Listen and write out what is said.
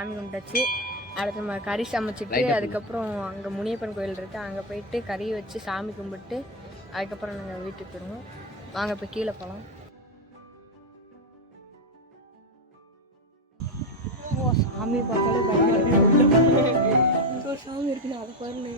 சாமி கும்பிட்டாச்சு. அடுத்து நம்ம கறி சமைச்சிட்டு அதுக்கப்புறம் அங்கே முனியப்பன் கோயில் இருக்குது, அங்கே போயிட்டு கறி வச்சு சாமி கும்பிட்டு அதுக்கப்புறம் நாங்கள் வீட்டுக்கு போயிடுவோம். வாங்க இப்போ கீழே போகலாம். சாமி பார்த்தாலே பயமா இருக்கு. இங்கே ஒரு சாமி இருக்குன்னு அதை பாருங்க.